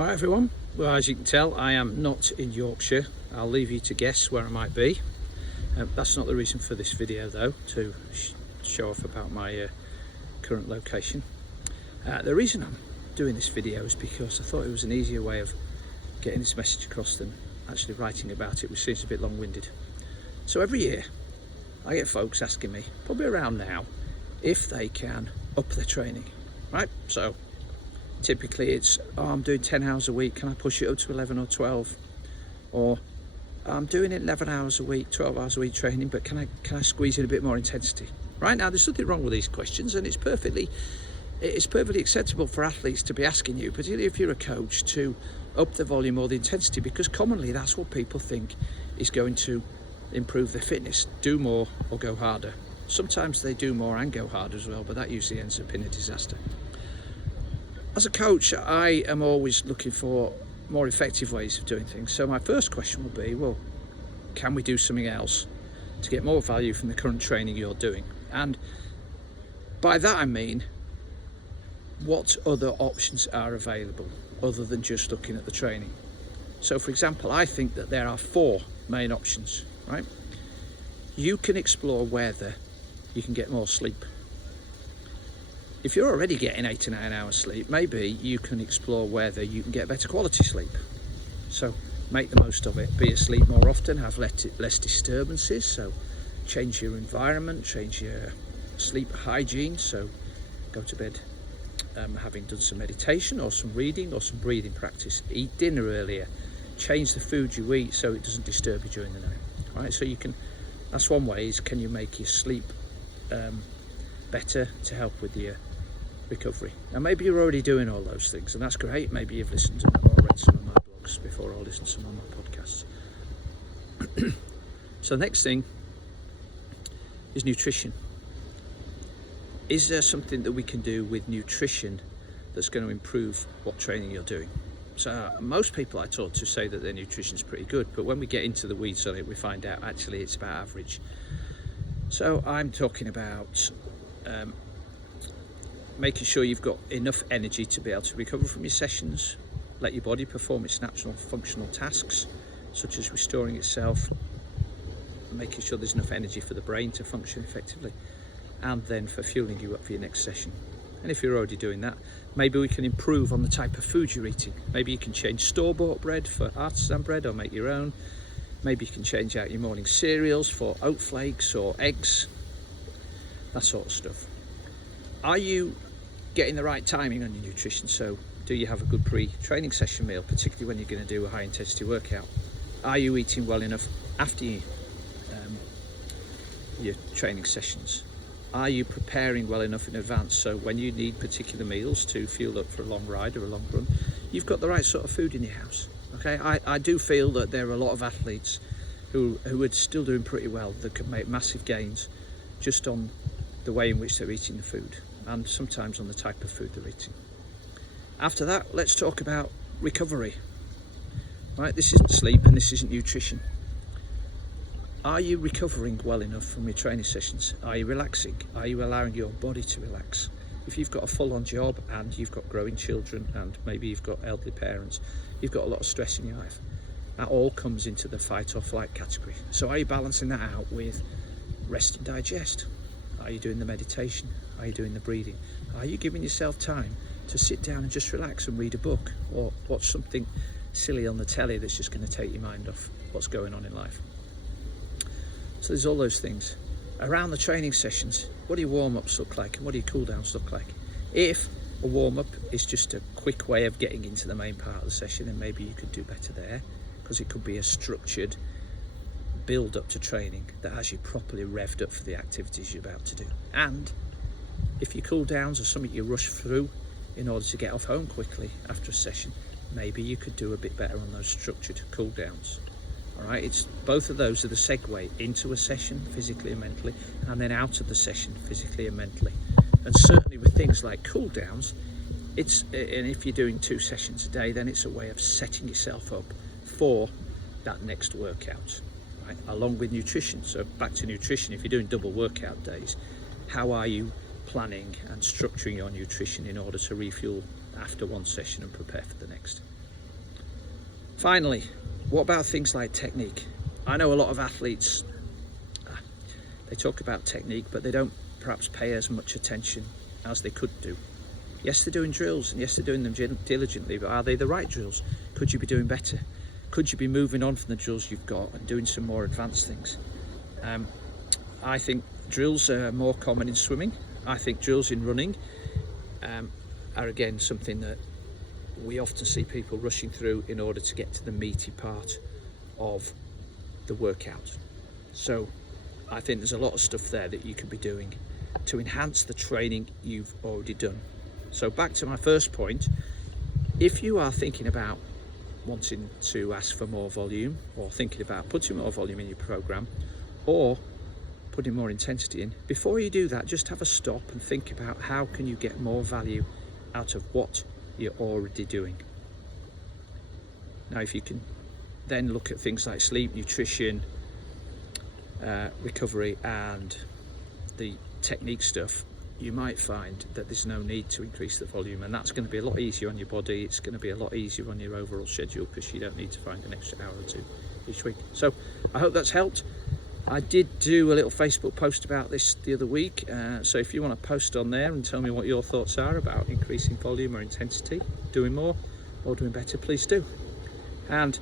Alright everyone, well as you can tell I am not in Yorkshire. I'll leave you to guess where I might be. That's not the reason for this video though, to show off about my current location. The reason I'm doing this video is because I thought it was an easier way of getting this message across than actually writing about it, which seems a bit long-winded. So every year I get folks asking me, probably around now, if they can up their training, right? So typically it's, oh, I'm doing 10 hours a week, can I push it up to 11 or 12? Or I'm doing 11 hours a week, 12 hours a week training, but can I squeeze in a bit more intensity? Right now, there's nothing wrong with these questions, and it's perfectly acceptable for athletes to be asking you, particularly if you're a coach, to up the volume or the intensity, because commonly that's what people think is going to improve their fitness. Do more or go harder. Sometimes they do more and go harder as well, but that usually ends up in a disaster. As a coach, I am always looking for more effective ways of doing things. So my first question will be, well, can we do something else to get more value from the current training you're doing? And by that I mean, what other options are available other than just looking at the training? So for example, I think that there are 4 main options, right? You can explore whether you can get more sleep. If you're already getting 8 to 9 hours sleep, maybe you can explore whether you can get better quality sleep. So make the most of it, be asleep more often, have less disturbances, so change your environment, change your sleep hygiene, so go to bed having done some meditation or some reading or some breathing practice, eat dinner earlier, change the food you eat so it doesn't disturb you during the night. Right, so you can, that's one way, is can you make your sleep better to help with your recovery. Now maybe you're already doing all those things, and that's great. Maybe you've listened to or read some of my blogs before, or listened to some of my podcasts. So the next thing is nutrition. Is there something that we can do with nutrition that's going to improve what training you're doing? So most people I talk to say that their nutrition is pretty good, but when we get into the weeds on it, we find out actually it's about average. So I'm talking about making sure you've got enough energy to be able to recover from your sessions, let your body perform its natural functional tasks, such as restoring itself, making sure there's enough energy for the brain to function effectively, and then for fueling you up for your next session. And if you're already doing that, maybe we can improve on the type of food you're eating. Maybe you can change store-bought bread for artisan bread, or make your own. Maybe you can change out your morning cereals for oat flakes or eggs, that sort of stuff. Are you getting the right timing on your nutrition? So do you have a good pre-training session meal, particularly when you're going to do a high intensity workout? Are you eating well enough after your training sessions? Are you preparing well enough in advance, so when you need particular meals to fuel up for a long ride or a long run, you've got the right sort of food in your house? Okay, I do feel that there are a lot of athletes who are still doing pretty well, that can make massive gains just on the way in which they're eating the food, and sometimes on the type of food they're eating. After that, let's talk about recovery. Right, this isn't sleep and this isn't nutrition. Are you recovering well enough from your training sessions? Are you relaxing? Are you allowing your body to relax? If you've got a full-on job and you've got growing children and maybe you've got elderly parents, you've got a lot of stress in your life. That all comes into the fight or flight category. So are you balancing that out with rest and digest? Are you doing the meditation? Are you doing the breathing? Are you giving yourself time to sit down and just relax and read a book, or watch something silly on the telly that's just going to take your mind off what's going on in life? So there's all those things. Around the training sessions, what do your warm-ups look like and what do your cool-downs look like? If a warm-up is just a quick way of getting into the main part of the session, then maybe you could do better there, because it could be a structured build up to training that has you properly revved up for the activities you're about to do. And if your cool downs are something you rush through in order to get off home quickly after a session, maybe you could do a bit better on those structured cool downs. All right, it's both of those are the segue into a session physically and mentally, and then out of the session physically and mentally. And certainly with things like cool downs, and if you're doing 2 sessions a day, then it's a way of setting yourself up for that next workout, right? Along with nutrition. So back to nutrition, if you're doing double workout days, how are you planning and structuring your nutrition in order to refuel after one session and prepare for the next? Finally, what about things like technique? I know a lot of athletes, they talk about technique, but they don't perhaps pay as much attention as they could do. Yes, they're doing drills, and yes, they're doing them diligently, but are they the right drills? Could you be doing better? Could you be moving on from the drills you've got and doing some more advanced things? I think drills are more common in swimming. I think drills in running are again something that we often see people rushing through in order to get to the meaty part of the workout. So I think there's a lot of stuff there that you could be doing to enhance the training you've already done. So back to my first point, if you are thinking about wanting to ask for more volume, or thinking about putting more volume in your program, or putting more intensity in, before you do that, just have a stop and think about how can you get more value out of what you're already doing. Now, if you can then look at things like sleep, nutrition, recovery, and the technique stuff, you might find that there's no need to increase the volume, and that's going to be a lot easier on your body. It's going to be a lot easier on your overall schedule because you don't need to find an extra hour or two each week. So I hope that's helped. I did do a little Facebook post about this the other week, so if you want to post on there and tell me what your thoughts are about increasing volume or intensity, doing more or doing better, please do. And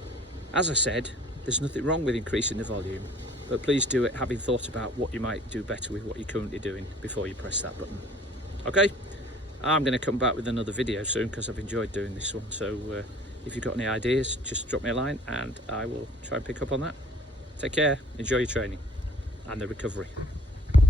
as I said, there's nothing wrong with increasing the volume, but please do it having thought about what you might do better with what you're currently doing before you press that button. Okay, I'm going to come back with another video soon because I've enjoyed doing this one. So if you've got any ideas, just drop me a line and I will try and pick up on that. Take care, enjoy your training and the recovery.